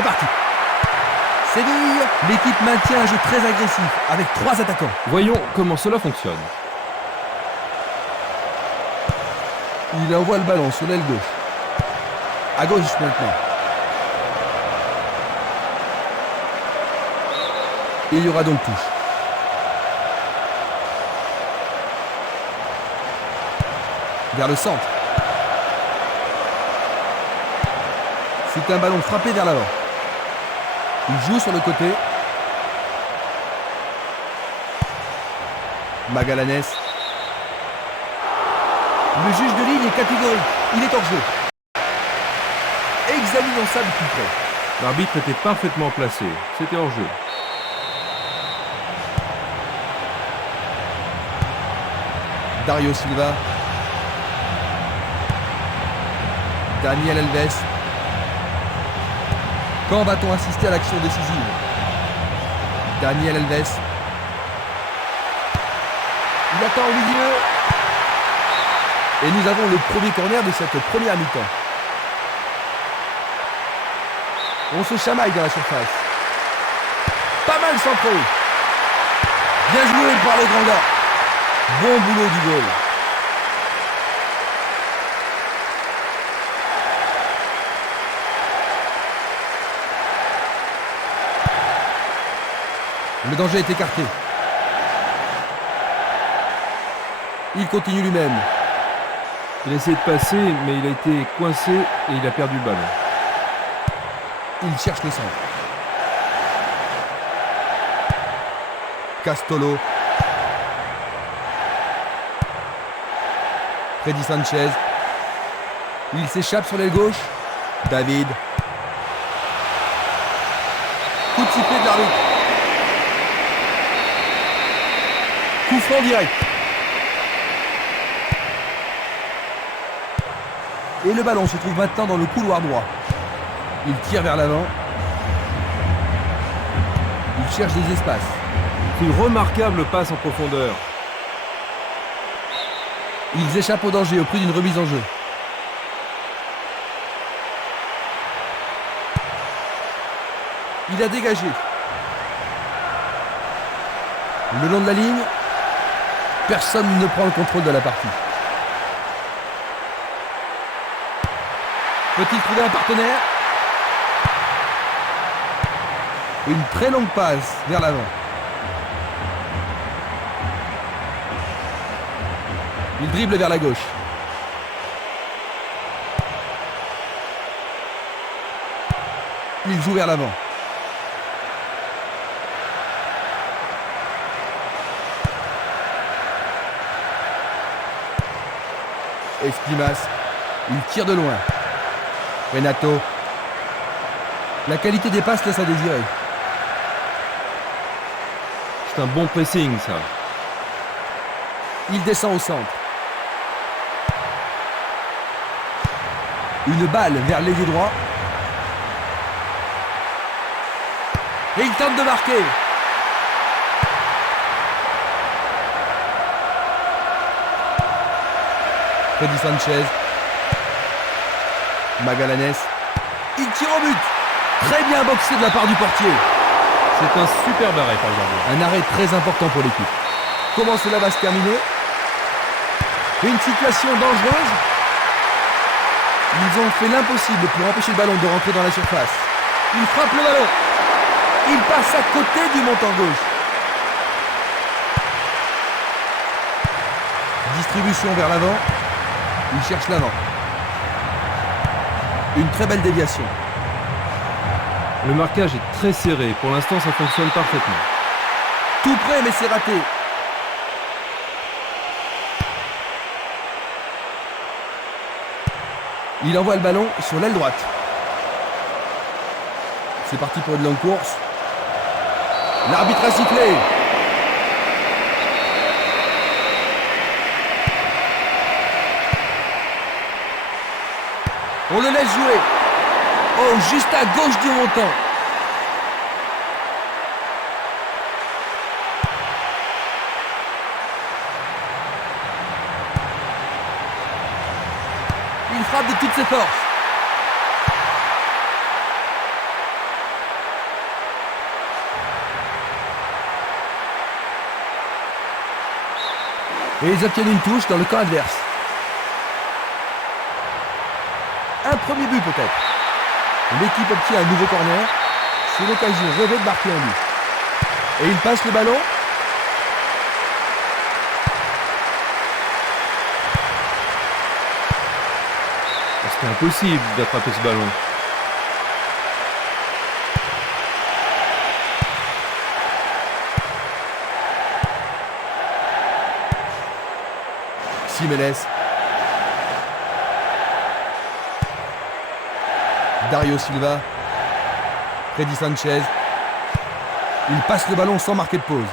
la partie. Séville, l'équipe maintient un jeu très agressif avec 3 attaquants. Voyons comment cela fonctionne. Il envoie le ballon sur l'aile gauche. À gauche maintenant. Et il y aura donc touche. Vers le centre. C'est un ballon frappé vers l'avant. Il joue sur le côté. Magallanes. Le juge de ligne est catégorique. Il est hors jeu. Examinons ça de plus près. L'arbitre était parfaitement placé. C'était hors jeu. Dario Silva. Daniel Alves. Quand va-t-on assister à l'action décisive? Daniel Alves. Il attend au milieu. Et nous avons le premier corner de cette première mi-temps. On se chamaille dans la surface. Pas mal centré. Bien joué par le grand gars. Bon boulot du goal. Le danger est écarté. Il continue lui-même. Il a essayé de passer, mais il a été coincé et il a perdu le ballon. Il cherche le centre. Castolo. Freddy Sanchez. Il s'échappe sur l'aile gauche. David. Coup de sifflet de l'arbitre. Coup franc direct. Et le ballon se trouve maintenant dans le couloir droit. Il tire vers l'avant. Il cherche des espaces. Une remarquable passe en profondeur. Ils échappent au danger au prix d'une remise en jeu. Il a dégagé. Le long de la ligne, personne ne prend le contrôle de la partie. Peut-il trouver un partenaire? Une très longue passe vers l'avant. Il dribble vers la gauche. Il joue vers l'avant. Esquimas. Il tire de loin. Renato. La qualité des passes laisse à désirer. C'est un bon pressing, ça. Il descend au centre. Une balle vers l'ailier droit. Et il tente de marquer. Freddy Sanchez. Magallanes. Il tire au but. Très bien boxé de la part du portier. C'est un superbe arrêt par le gardien. Un arrêt très important pour l'équipe. Comment cela va se terminer? Une situation dangereuse. Ils ont fait l'impossible pour empêcher le ballon de rentrer dans la surface. Il frappe le ballon. Il passe à côté du montant gauche. Distribution vers l'avant. Il cherche l'avant. Une très belle déviation. Le marquage est très serré. Pour l'instant, ça fonctionne parfaitement. Tout près, mais c'est raté. Il envoie le ballon sur l'aile droite. C'est parti pour une longue course. L'arbitre a sifflé. On le laisse jouer. Oh, juste à gauche du montant. Il frappe de toutes ses forces. Et ils obtiennent une touche dans le camp adverse. Un premier but peut-être. L'équipe obtient un nouveau corner. C'est l'occasion rêvée de marquer un but. Et il passe le ballon. C'était impossible d'attraper ce ballon. Simeles. Dario Silva. Freddy Sanchez. Il passe le ballon sans marquer de pause.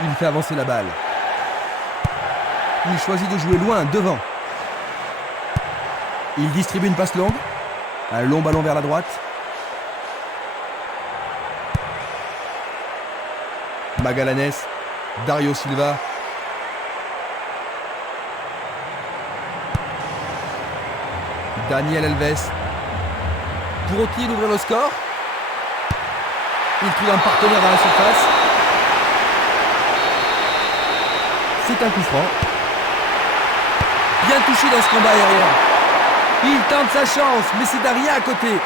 Il fait avancer la balle. Il choisit de jouer loin, devant. Il distribue une passe longue. Un long ballon vers la droite. Magallanes, Dario Silva. Daniel Alves. Pour essayer d'ouvrir le score. Il trouve un partenaire dans la surface. C'est un coup franc. Bien touché dans ce combat aérien. Il tente sa chance, mais c'est Daria à côté.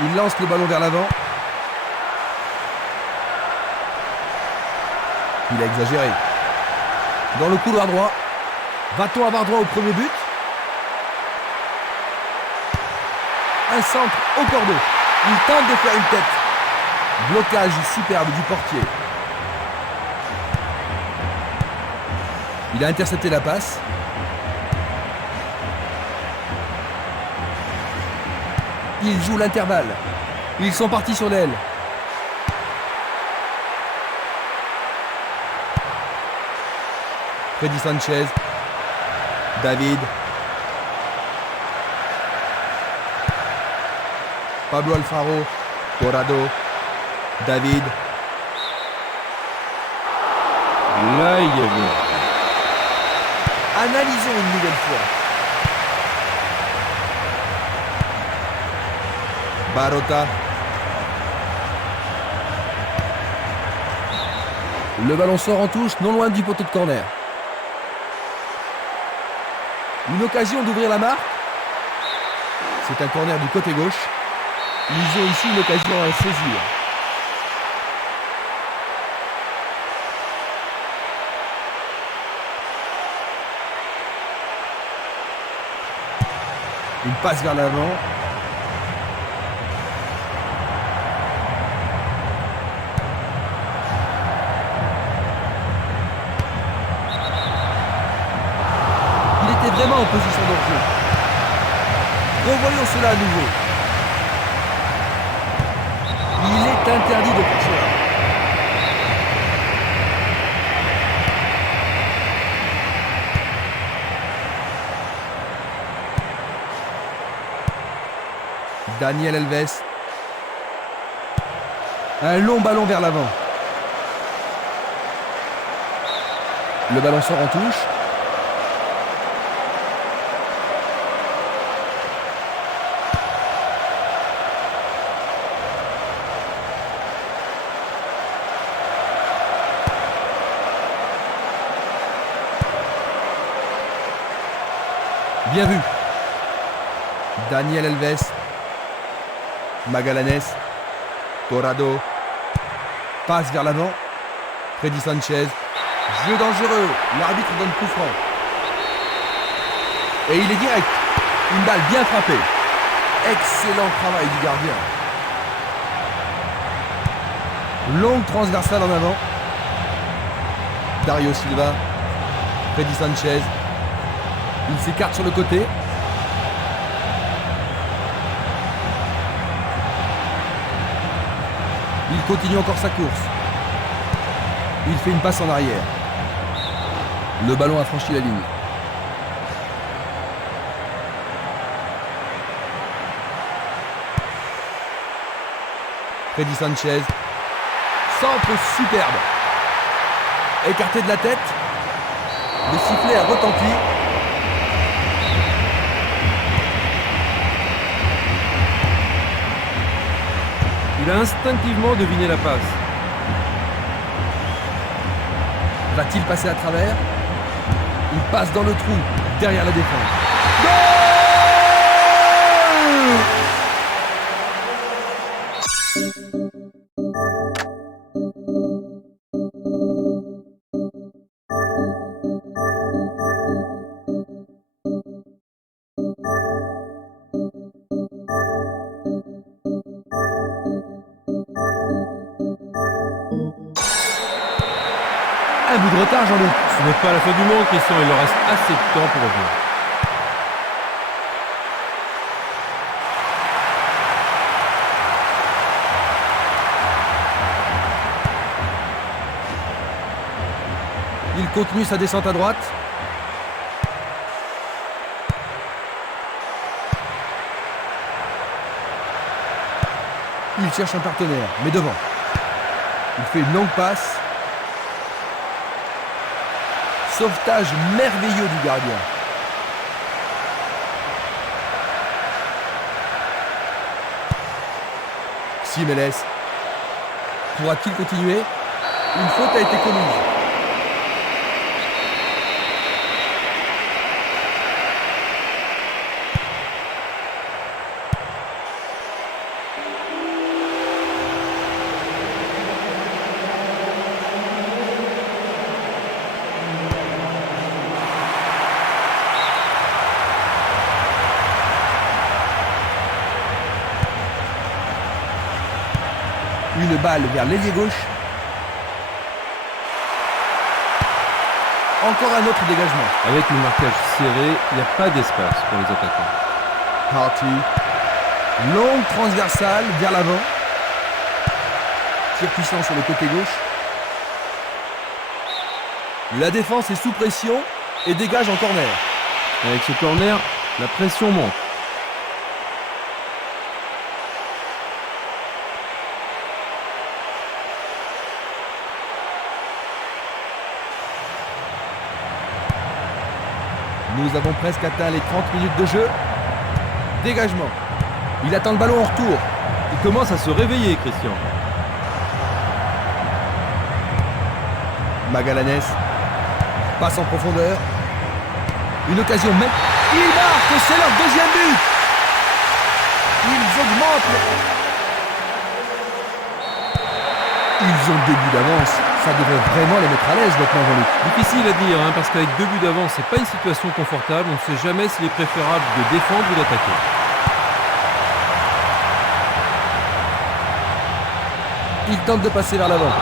Il lance le ballon vers l'avant. Il a exagéré. Dans le couloir droit. Va-t-on avoir droit au premier but? Un centre au cordeau. Il tente de faire une tête. Blocage superbe du portier. Il a intercepté la passe. Il joue l'intervalle. Ils sont partis sur l'aile. Freddy Sanchez. David. Pablo Alfaro. Corrado. David. Là, il y a bon. Analysons une nouvelle fois. Barota. Le ballon sort en touche, non loin du poteau de corner. Une occasion d'ouvrir la marque. C'est un corner du côté gauche. Ils ont ici une occasion à saisir. Une passe vers l'avant. Il était vraiment en position d'enjeu. Revoyons cela à nouveau. Il est interdit de faire cela. Daniel Alves. Un long ballon vers l'avant. Le ballon sort en touche. Bien vu. Daniel Alves. Magallanes. Corrado. Passe vers l'avant. Freddy Sanchez. Jeu dangereux. L'arbitre donne coup franc. Et il est direct. Une balle bien frappée. Excellent travail du gardien. Longue transversale en avant. Dario Silva. Freddy Sanchez. Il s'écarte sur le côté. Il continue encore sa course. Il fait une passe en arrière. Le ballon a franchi la ligne. Freddy Sanchez. Centre superbe. Écarté de la tête. Le sifflet a retenti. Il a instinctivement deviné la passe. Va-t-il passer à travers? Il passe dans le trou, derrière la défense. Goal! Un but de retard, Jean-Luc. Ce n'est pas la fin du monde, Christian. Il leur reste assez de temps pour revenir. Il continue sa descente à droite. Il cherche un partenaire, mais devant. Il fait une longue passe. Sauvetage merveilleux du gardien. Simeles. Pourra-t-il continuer? Une faute a été commise. Une balle vers l'ailier gauche. Encore un autre dégagement. Avec le marquage serré, il n'y a pas d'espace pour les attaquants. Harty. Longue transversale vers l'avant. Tir puissant sur le côté gauche. La défense est sous pression et dégage en corner. Avec ce corner, la pression monte. Nous avons presque atteint les 30 minutes de jeu. Dégagement. Il attend le ballon en retour. Il commence à se réveiller, Christian. Magallanes. Passe en profondeur. Une occasion même. Il marque, c'est leur deuxième but. Ils augmentent. Ils ont 2 buts d'avance. Ça devrait vraiment les mettre à l'aise maintenant, Jean-Luc. Difficile à dire, parce qu'avec 2 buts d'avance, c'est pas une situation confortable. On ne sait jamais s'il est préférable de défendre ou d'attaquer. Il tente de passer vers l'avant.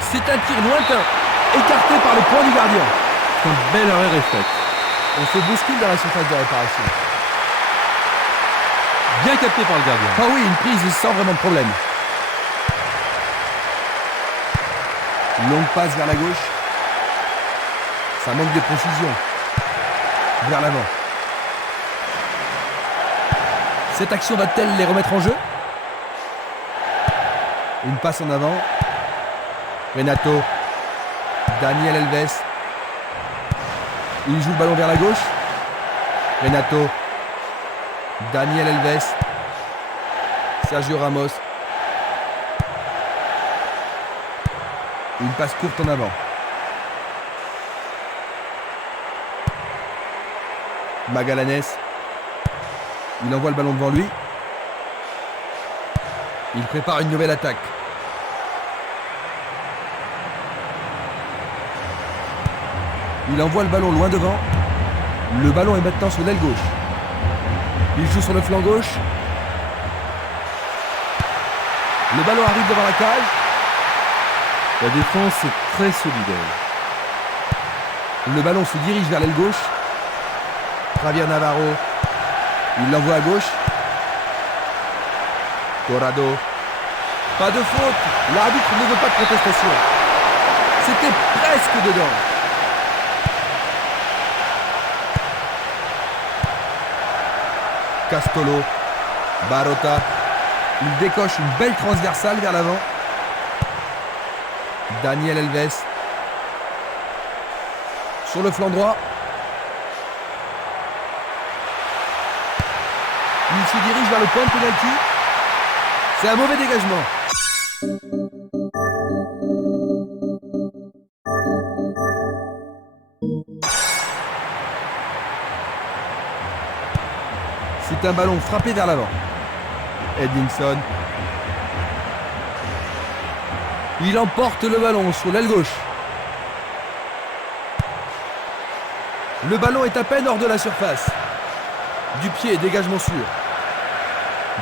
C'est un tir lointain, écarté par le point du gardien. Un bel arrêt réflexe. On se bouscule dans la surface de réparation. Bien capté par le gardien. Ah oui, une prise sans vraiment de problème. Longue passe vers la gauche. Ça manque de précision. Vers l'avant. Cette action va-t-elle les remettre en jeu? Une passe en avant. Renato. Daniel Alves. Il joue le ballon vers la gauche. Renato. Daniel Alves. Sergio Ramos. Une passe courte en avant. Magallanes. Il envoie le ballon devant lui. Il prépare une nouvelle attaque. Il envoie le ballon loin devant. Le ballon est maintenant sur l'aile gauche. Il joue sur le flanc gauche. Le ballon arrive devant la cage. La défense est très solidaire. Le ballon se dirige vers l'aile gauche. Javier Navarro. Il l'envoie à gauche. Corrado. Pas de faute. L'arbitre ne veut pas de protestation. C'était presque dedans. Castolo. Barota. Il décoche une belle transversale vers l'avant. Daniel Alves. Sur le flanc droit. Il se dirige vers le point de pénalty. C'est un mauvais dégagement. C'est un ballon frappé vers l'avant. Edinson. Il emporte le ballon sur l'aile gauche. Le ballon est à peine hors de la surface. Du pied, dégagement sûr.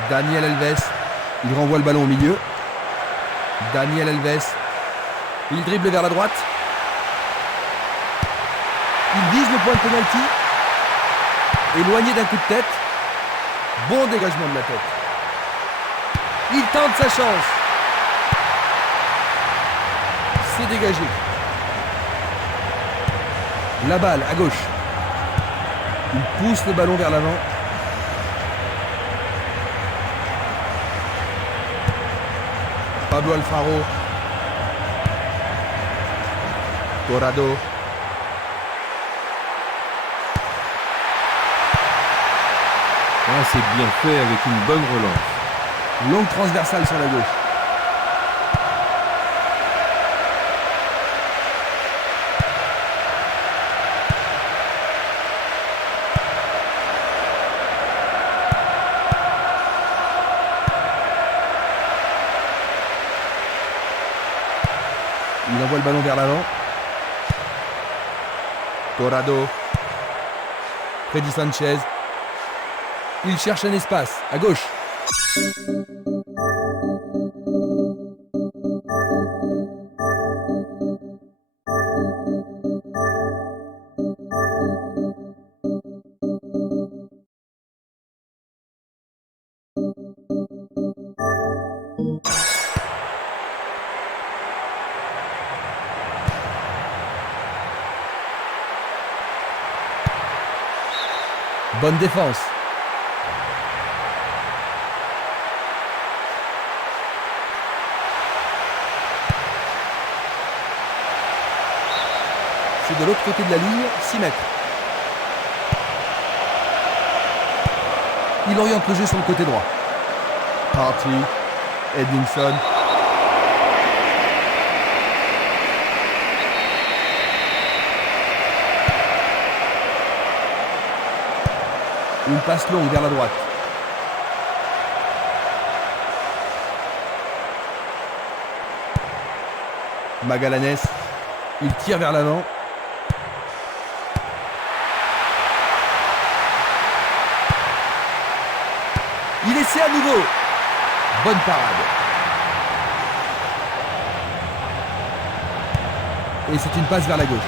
Daniel Alves. Il renvoie le ballon au milieu. Daniel Alves. Il dribble vers la droite. Il vise le point de pénalty. Éloigné d'un coup de tête. Bon dégagement de la tête. Il tente sa chance. C'est dégagé. La balle à gauche. Il pousse le ballon vers l'avant. Pablo Alfaro. Torrado. Ah, c'est bien fait avec une bonne relance. Longue transversale sur la gauche. Il envoie le ballon vers l'avant. Torrado. Freddy Sanchez. Il cherche un espace, à gauche. Bonne défense. C'est de l'autre côté de la ligne, 6 mètres. Il oriente le jeu sur le côté droit. Party. Edinson. Une passe longue vers la droite. Magallanes. Il tire vers l'avant. Il essaie à nouveau. Bonne parade. Et c'est une passe vers la gauche.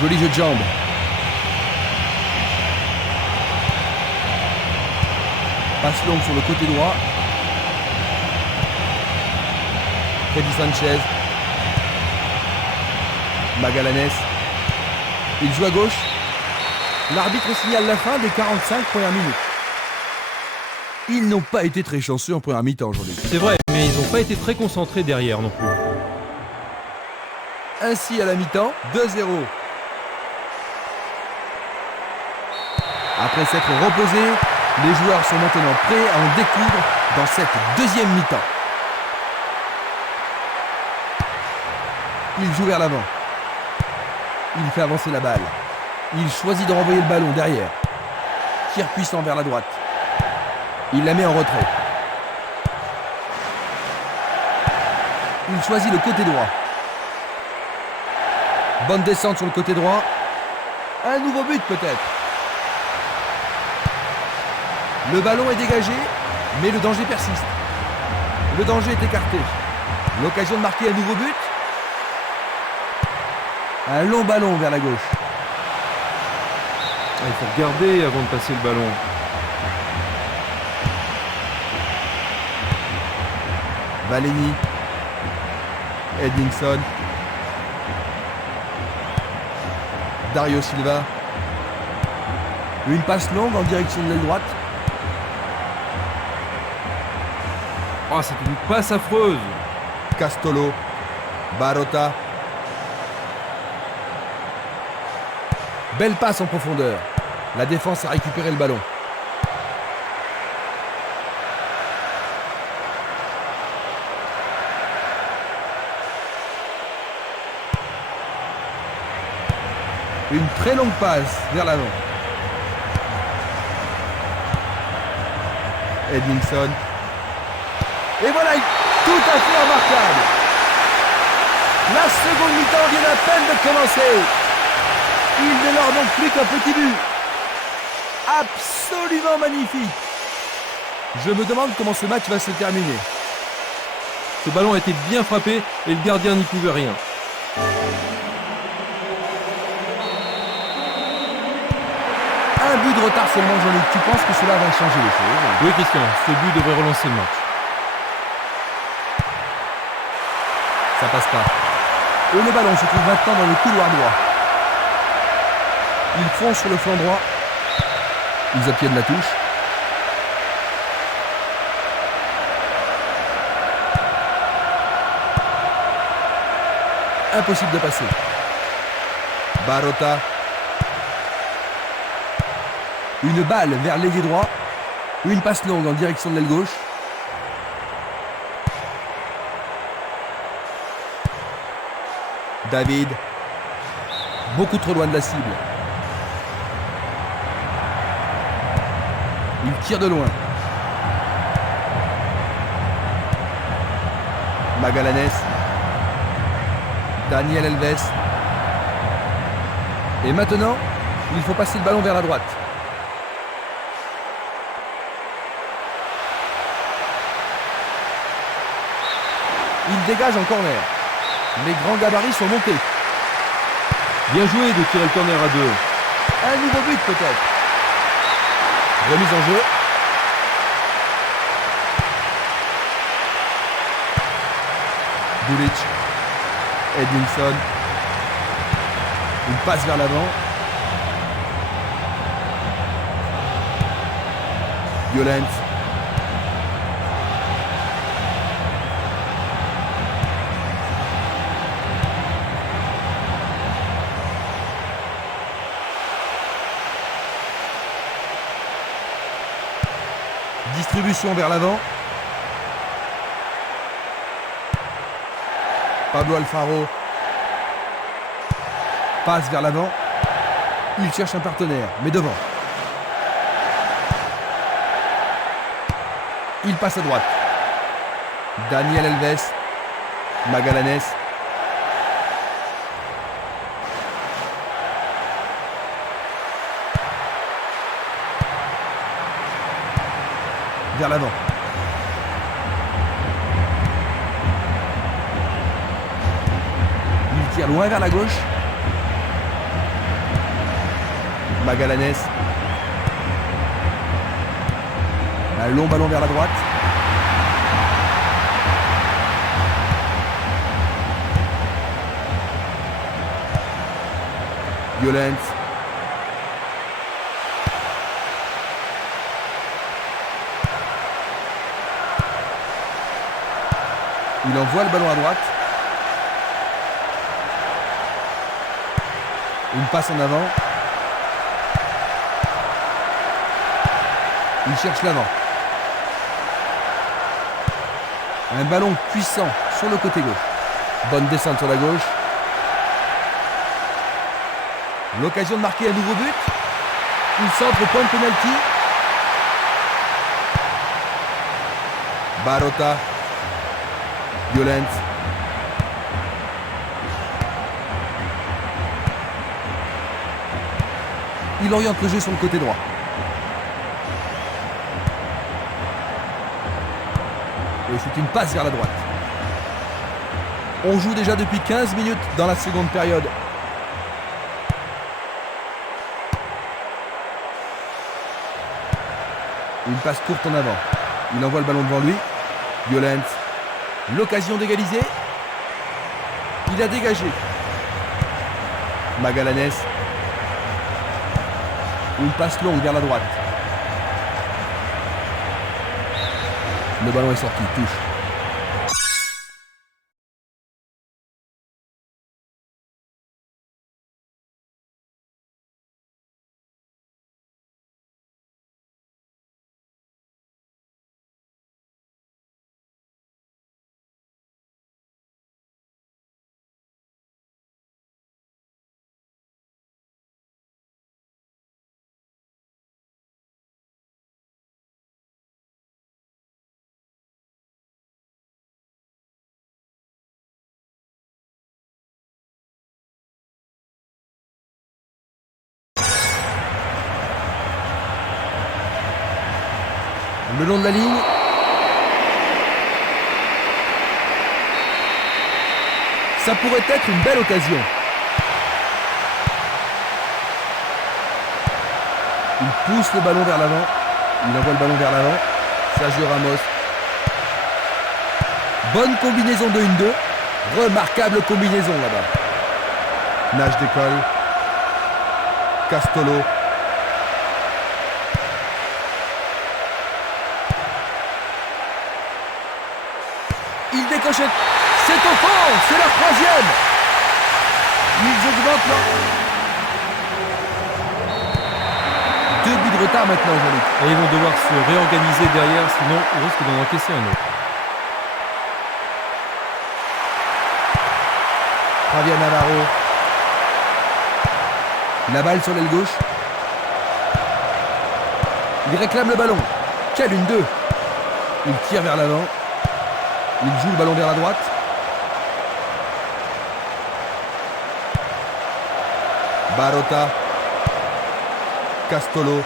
Joli jeu de jambes. Passe longue sur le côté droit. Freddy Sanchez. Magallanes. Il joue à gauche. L'arbitre signale la fin des 45 premières minutes. Ils n'ont pas été très chanceux en première mi-temps aujourd'hui. C'est vrai, mais ils n'ont pas été très concentrés derrière non plus. Ainsi à la mi-temps, 2-0. Après s'être reposés, les joueurs sont maintenant prêts à en découdre dans cette deuxième mi-temps. Il joue vers l'avant. Il fait avancer la balle. Il choisit de renvoyer le ballon derrière. Tir puissant vers la droite. Il la met en retrait. Il choisit le côté droit. Bonne descente sur le côté droit. Un nouveau but peut-être. Le ballon est dégagé, mais le danger persiste. Le danger est écarté. L'occasion de marquer un nouveau but. Un long ballon vers la gauche. Il faut regarder avant de passer le ballon. Valeni. Edinson. Dario Silva. Une passe longue en direction de l'aile droite. Oh, c'est une passe affreuse. Castolo. Barota. Belle passe en profondeur. La défense a récupéré le ballon. Une très longue passe vers l'avant. Edmondson. Et voilà, tout à fait remarquable. La seconde mi-temps vient à peine de commencer. Il ne leur manque plus qu'un petit but. Absolument magnifique. Je me demande comment ce match va se terminer. Ce ballon a été bien frappé et le gardien n'y pouvait rien. Un but de retard seulement, Jean-Luc. Tu penses que cela va changer les choses? Oui, Christian, ce but devrait relancer le match. Ça passe pas. Et le ballon se trouve maintenant dans le couloir droit. Ils foncent sur le flanc droit. Ils obtiennent la touche. Impossible de passer. Barota. Une balle vers l'ailier droit. Une passe longue en direction de l'aile gauche. David. Beaucoup trop loin de la cible. Il tire de loin. Magallanes. Daniel Alves. Et maintenant, il faut passer le ballon vers la droite. Il dégage en corner. Les grands gabarits sont montés. Bien joué de tirer le corner à deux. Un nouveau but peut-être. Remise en jeu. Bulic. Edmondson. Une passe vers l'avant. Violence. Distribution vers l'avant. Pablo Alfaro. Passe vers l'avant. Il cherche un partenaire, mais devant. Il passe à droite. Daniel Alves. Magallanes. Vers l'avant. Il tire loin vers la gauche. Magallanes. Un long ballon vers la droite. Violence. Il envoie le ballon à droite. Une passe en avant. Il cherche l'avant. Un ballon puissant sur le côté gauche. Bonne descente sur la gauche. L'occasion de marquer un nouveau but. Il centre au point de pénalty. Barota. Violence. Il oriente le jeu sur le côté droit. Et c'est une passe vers la droite. On joue déjà depuis 15 minutes dans la seconde période. Une passe courte en avant. Il envoie le ballon devant lui. Violence. L'occasion d'égaliser. Il a dégagé. Magallanes. Une passe longue vers la droite. Le ballon est sorti, touche. Le long de la ligne. Ça pourrait être une belle occasion. Il pousse le ballon vers l'avant. Il envoie le ballon vers l'avant. Sergio Ramos. Bonne combinaison de 1-2. Remarquable combinaison là-bas. Nage d'école. Castolo. Il décoche. C'est au fond. C'est leur troisième. Ils augmentent leur... 2 buts de retard maintenant, Jean-Luc. Et ils vont devoir se réorganiser derrière, sinon ils risquent d'en encaisser un autre. Javier Navarro. La balle sur l'aile gauche. Il réclame le ballon. Quel 1-2. Il tire vers l'avant. Il joue le ballon vers la droite. Barota. Castolo.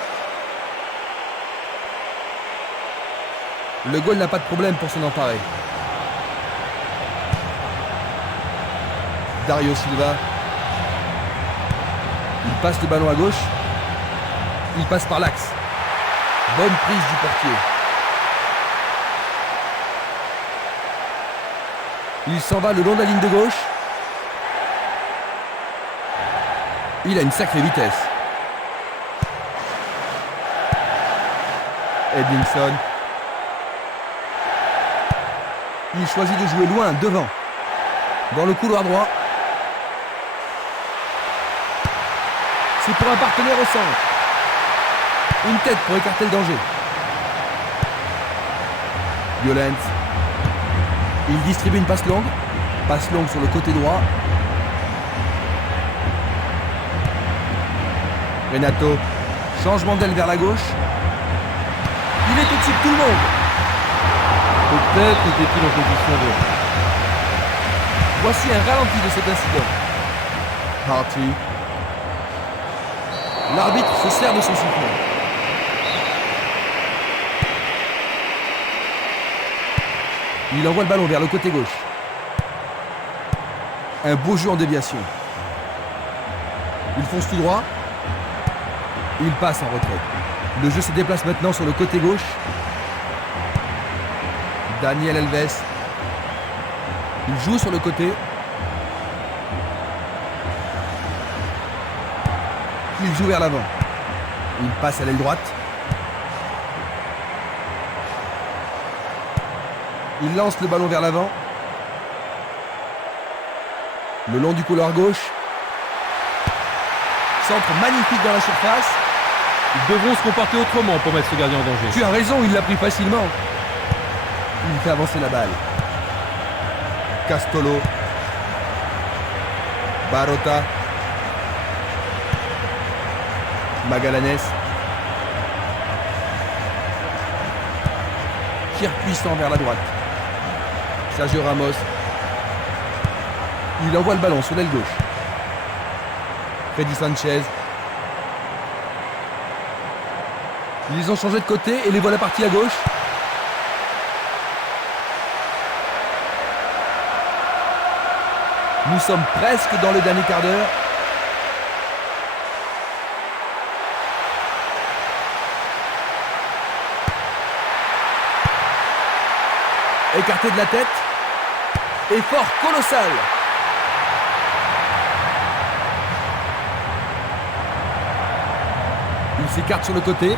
Le goal n'a pas de problème pour s'en emparer. Dario Silva. Il passe le ballon à gauche. Il passe par l'axe. Bonne prise du portier. Il s'en va le long de la ligne de gauche. Il a une sacrée vitesse. Edmondson. Il choisit de jouer loin, devant. Dans le couloir droit. C'est pour un partenaire au centre. Une tête pour écarter le danger. Violent. Il distribue une passe longue. Passe longue sur le côté droit. Renato. Changement d'aile vers la gauche. Il est au-dessus de tout le monde. Peut-être était-il en position de... Voici un ralenti de cet incident. Harty. L'arbitre se sert de son sifflet. Il envoie le ballon vers le côté gauche. Un beau jeu en déviation. Il fonce tout droit. Il passe en retrait. Le jeu se déplace maintenant sur le côté gauche. Daniel Alves. Il joue sur le côté. Il joue vers l'avant. Il passe à l'aile droite. Il lance le ballon vers l'avant. Le long du couloir gauche. Centre magnifique dans la surface. Ils devront se comporter autrement pour mettre ce gardien en danger. Tu as raison, il l'a pris facilement. Il fait avancer la balle. Castolo. Barota. Magallanes. Tir puissant vers la droite. Sergio Ramos. Il envoie le ballon sur l'aile gauche. Freddy Sanchez. Ils ont changé de côté et les voilà partis à gauche. Nous sommes presque dans le dernier quart d'heure. Écarté de la tête. Effort colossal. Il Il s'écarte sur le côté.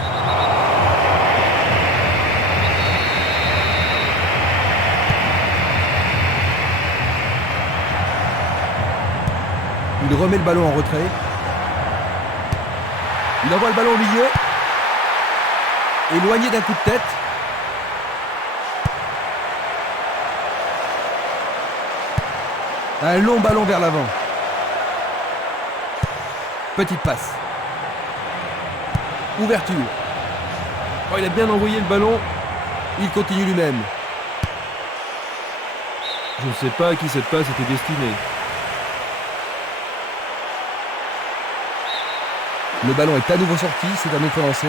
Il remet le ballon en retrait. Il envoie le ballon au milieu. Éloigné d'un coup de tête. Un long ballon vers l'avant. Petite passe. Ouverture. Oh, il a bien envoyé le ballon. Il continue lui-même. Je ne sais pas à qui cette passe était destinée. Le ballon est à nouveau sorti, c'est un autre lancé.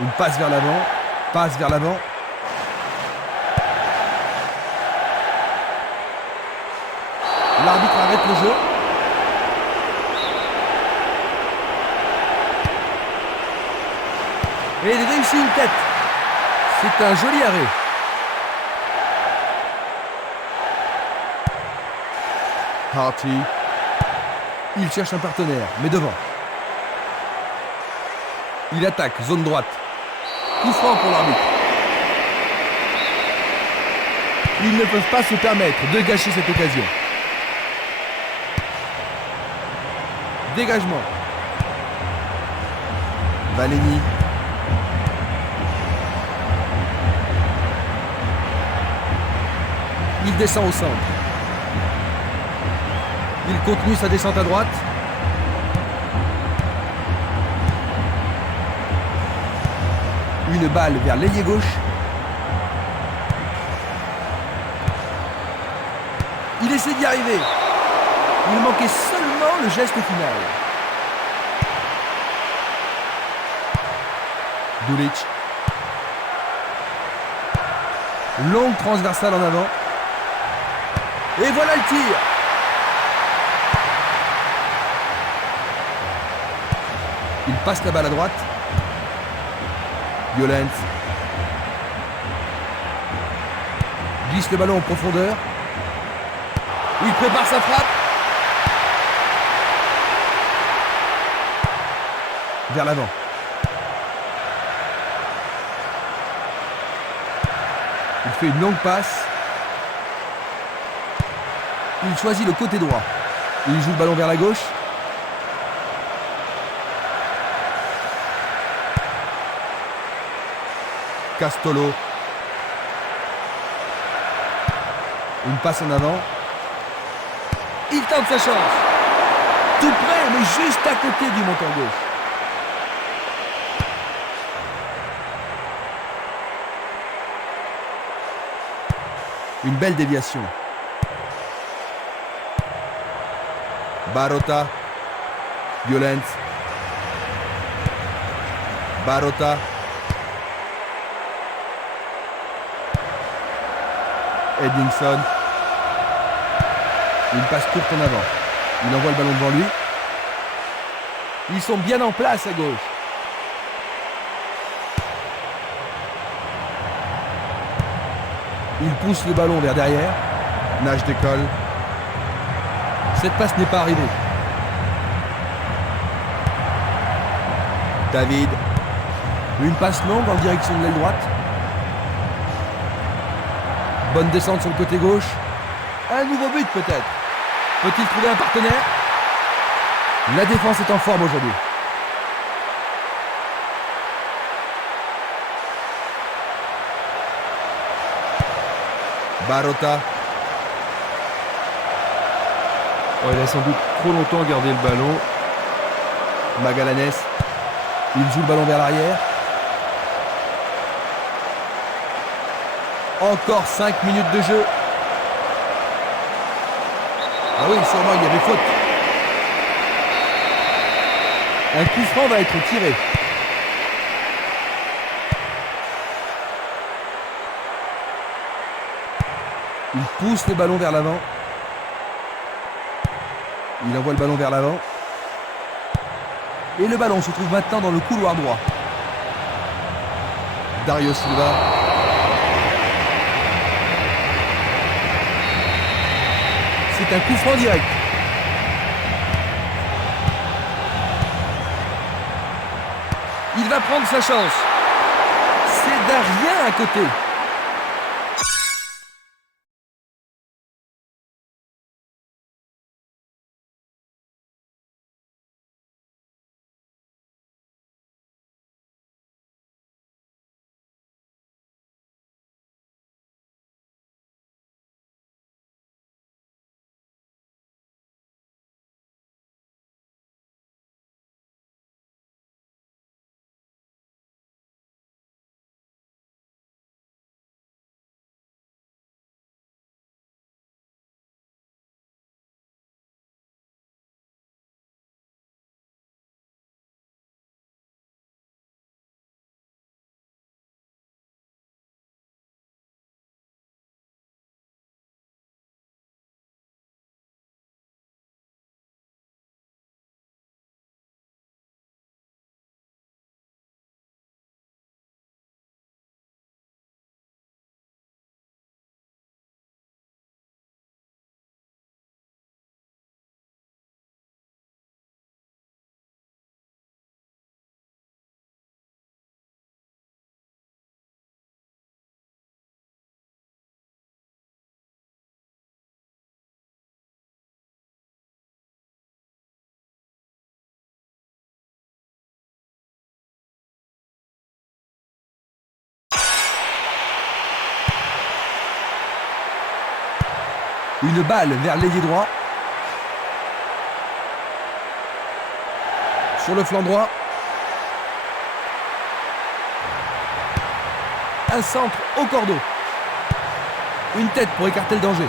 Une passe vers l'avant, passe vers l'avant. L'arbitre arrête le jeu. Et il réussit une tête. C'est un joli arrêt. Harty. Il cherche un partenaire, mais devant. Il attaque, zone droite. Coup franc pour l'arbitre. Ils ne peuvent pas se permettre de gâcher cette occasion. Dégagement. Valeni. Il descend au centre. Il continue sa descente à droite. Une balle vers l'ailier gauche. Il essaie d'y arriver. Il manquait seulement le geste final. Dulic. Longue transversale en avant. Et voilà le tir. Il passe la balle à droite. Violence. Glisse le ballon en profondeur. Il prépare sa frappe. Vers l'avant. Il fait une longue passe. Il choisit le côté droit. Il joue le ballon vers la gauche. Castolo. Une passe en avant. Il tente sa chance. Tout près, mais juste à côté du montant gauche. Une belle déviation. Barota. Violence. Barota. Edingson. Une passe courte en avant. Il envoie le ballon devant lui. Ils sont bien en place à gauche. Il pousse le ballon vers derrière. Nage décolle. Cette passe n'est pas arrivée. David. Une passe longue en direction de l'aile droite. Bonne descente sur le côté gauche. Un nouveau but peut-être. Peut-il trouver un partenaire? La défense est en forme aujourd'hui. Barota. Oh, il a sans doute trop longtemps gardé le ballon. Magallanes. Il joue le ballon vers l'arrière. Encore 5 minutes de jeu. Ah oui, sûrement, il y avait faute. Un coup franc va être tiré. Il pousse le ballon vers l'avant. Il envoie le ballon vers l'avant. Et le ballon se trouve maintenant dans le couloir droit. Dario Silva. C'est un coup franc direct. Il va prendre sa chance. C'est d'un rien à côté. Une balle vers l'ailier droit. Sur le flanc droit. Un centre au cordeau. Une tête pour écarter le danger.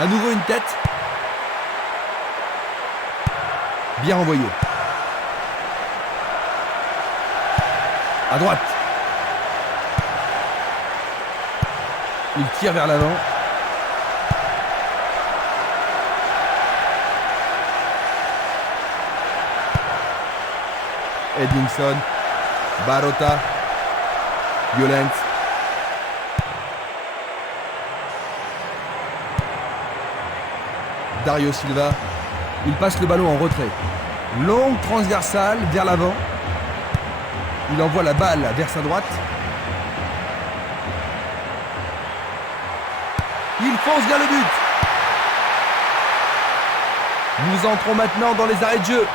À nouveau une tête. Bien envoyé. À droite. Il tire vers l'avant. Edmondson. Barota. Violent. Dario Silva. Il passe le ballon en retrait. Longue transversale vers l'avant. Il envoie la balle vers sa droite. Il fonce vers le but. Nous entrons maintenant dans les arrêts de jeu.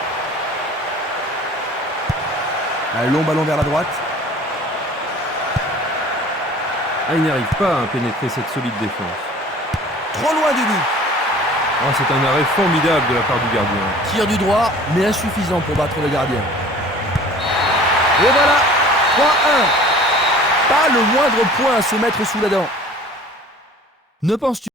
Un long ballon vers la droite. Il n'arrive pas à pénétrer cette solide défense. Trop loin du but. C'est un arrêt formidable de la part du gardien. Tir du droit, mais insuffisant pour battre le gardien. Et voilà, 3-1. Pas le moindre point à se mettre sous la dent. Ne penses-tu